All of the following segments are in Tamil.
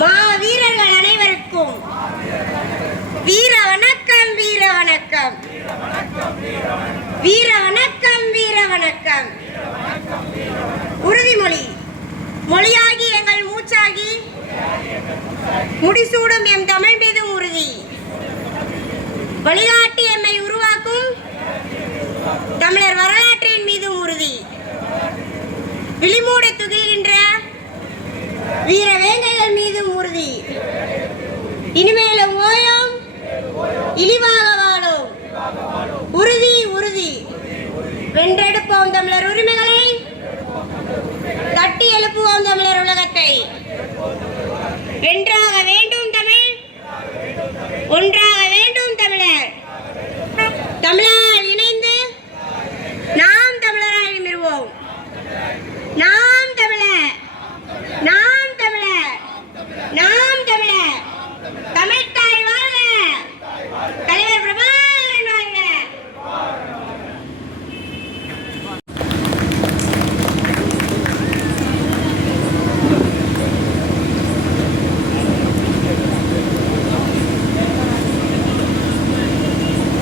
வீரர்கள் அனைவருக்கும் வீர வணக்கம், வீர வணக்கம், வீர வணக்கம், வீர வணக்கம். உறுதிமொழி. மொழியாகி எங்கள் மூச்சாகி முடிசூடும் எம் தமிழ் மீதும் உறுதி. வழிகாட்டி எம்மை உருவாக்கும் தமிழர் வரலாற்றின் மீதும் உறுதி. விழிமூட துகில்கின்ற வீர வேங்கைகள் மீதும் உறுதி. இனிமேலும் ஓயோம், இழிவாக வாழும். உறுதி, உறுதி. வென்றெடுப்போம் தமிழர் உரிமைகளை, தட்டி எழுப்புவோம் தமிழர் உலகத்தை. வென்றாக வேண்டும் தமிழ், ஒன்றாக வேண்டும் தமிழர். தமிழால் இணைந்து நாம் தமிழராய் நிமிர்வோம். நாம் தமிழர், நாம் தமிழர், நாம் தமிழர். தமிழ் தாய் வாழ்க, தலைவர் பிரபாகரன் வாழ்க.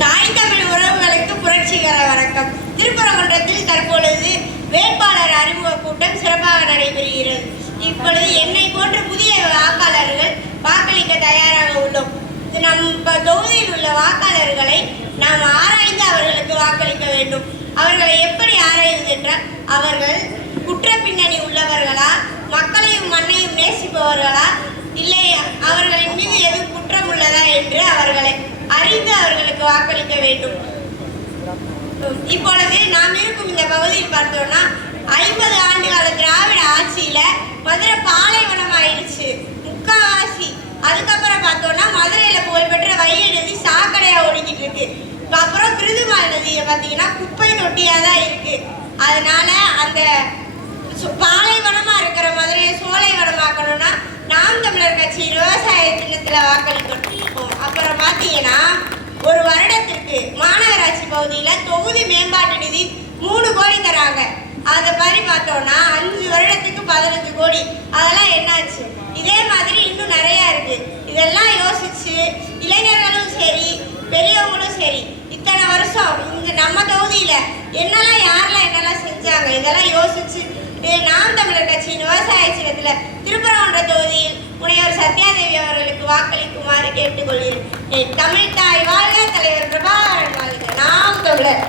தாய் தமிழ் உறவுகளுக்கு புரட்சிகர வணக்கம். திருப்பரங்குன்றத்தில் தற்பொழுது வேட்பாளர் அறிமுக கூட்டம் சிறப்பாக நடைபெறுகிறது. இப்பொழுது என்னை போன்ற புதிய வாக்காளர்கள் வாக்களிக்க தயாராக உள்ளோம். நம் தொகுதியில் உள்ள வாக்காளர்களை நாம் ஆராய்ந்து அவர்களுக்கு வாக்களிக்க வேண்டும். அவர்களை எப்படி ஆராய்வது என்றால், அவர்கள் குற்ற பின்னணி உள்ளவர்களா, மக்களையும் மண்ணையும் நேசிப்பவர்களா, இல்லை அவர்களின் மீது எது குற்றம் உள்ளதா என்று அவர்களை அறிந்து அவர்களுக்கு வாக்களிக்க வேண்டும். இப்பொழுது நாம் இருக்கும் இந்த பகுதியில் பார்த்தோம்னா 50 ஆண்டுகால திராவிட ஆட்சியில மதுரை பாலைவனம் ஆயிடுச்சு முக்காவாசி. அதுக்கப்புறம் பார்த்தோம்னா மதுரையில புகழ்பெற்ற வைகை நதி சாக்கடையா ஓடிக்கிட்டு இருக்கு. அப்புறம் கிருதுமால் நதியை பார்த்தீங்கன்னா குப்பை தொட்டியா தான் இருக்கு. அதனால அந்த பாலைவனமா இருக்கிற மதுரையை சோலைவனமாக்கணும்னா நாம் தமிழர் கட்சி விவசாய சின்னத்துல வாக்களிக்கணும். அப்புறம் பார்த்தீங்கன்னா ஒரு வருடத்திற்கு மாநகராட்சி பகுதியில தொகுதி மேம்பாட்டு நிதி 3 கோடி தராங்க. அதை மாதிரி பார்த்தோம்னா 5 வருடத்துக்கு 15 கோடி. அதெல்லாம் என்னாச்சு? இதே மாதிரி இன்னும் நிறைய இருக்கு. இதெல்லாம் யோசிச்சு இளைஞர்களும் சரி பெரியவங்களும் சரி இத்தனை வருஷம் இந்த நம்ம தொகுதியில என்னெல்லாம் யாரெல்லாம் என்னெல்லாம் செஞ்சாங்க இதெல்லாம் யோசிச்சு நாம் தமிழர் கட்சியின் விவசாய சின்னத்துல திருப்பரங்குன்ற தொகுதியில் முனைவர் சத்யாதேவி அவர்களுக்கு வாக்களிக்குமாறு கேட்டுக்கொள்கிறேன். தமிழ் தாய் வாழ்க, தலைவர் பிரபாகரன் வாழ்க. நாம் தமிழர்.